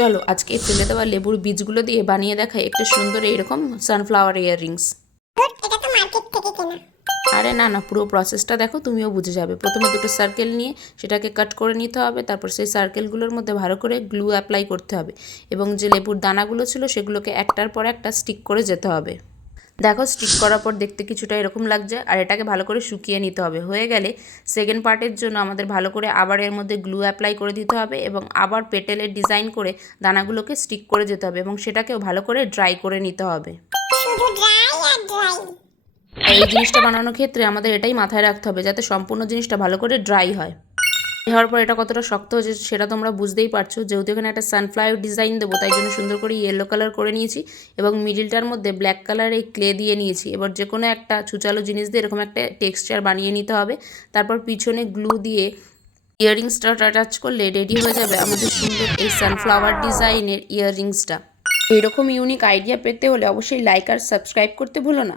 চলো আজকে এই ফেলে দেওয়া লেবুর বীজগুলো দিয়ে বানিয়ে দেখাই একটা সুন্দর এইরকম সানফ্লাওয়ার ইয়াররিংস। এটা তো মার্কেট থেকে কেনা। আরে না না, পুরো প্রসেসটা দেখো, তুমিও বুঝে যাবে। প্রথমে দুটো সার্কেল নিয়ে সেটাকে কাট করে নিতে হবে, তারপর সেই সার্কেলগুলোর মধ্যে ভালো করে গ্লু অ্যাপ্লাই করতে হবে এবং যে লেবুর দানাগুলো ছিল সেগুলোকে একটার পর একটা স্টিক করে যেতে হবে। দেখো স্টিক করার পর দেখতে কিছুটা এরকম লাগছে, আর এটাকে ভালো করে শুকিয়ে নিতে হবে। হয়ে গেলে সেকেন্ড পার্টের জন্য আমাদের ভালো করে আবার এর মধ্যে গ্লু অ্যাপ্লাই করে দিতে হবে এবং আবার পেটেলের ডিজাইন করে দানাগুলোকে স্টিক করে যেতে হবে এবং সেটাকেও ভালো করে ড্রাই করে নিতে হবে। শুধু ড্রাই আর ড্রাই। এই জিনিসটা বানানোর ক্ষেত্রে আমাদের এটাই মাথায় রাখতে হবে যাতে সম্পূর্ণ জিনিসটা ভালো করে ড্রাই হয়। হওয়ার পর এটা কতটা শক্ত হয়েছে সেটা তোমরা বুঝতেই পারছো। যেহেতু এখানে একটা সানফ্লাওয়ার ডিজাইন দেবো তাই জন্য সুন্দর করে ইয়েলো কালার করে নিয়েছি এবং মিডিলটার মধ্যে ব্ল্যাক কালারের ক্লে দিয়ে নিয়েছি। এবার যে কোনো একটা ছুচালো জিনিস দিয়ে এরকম একটা টেক্সচার বানিয়ে নিতে হবে। তারপর পিছনে গ্লু দিয়ে ইয়াররিংসটা অ্যাটাচ করলে রেডি হয়ে যাবে আমাদের সুন্দর এই সানফ্লাওয়ার ডিজাইনের ইয়াররিংসটা। এরকম ইউনিক আইডিয়া পেতে হলে অবশ্যই লাইক আর সাবস্ক্রাইব করতে ভুলো না।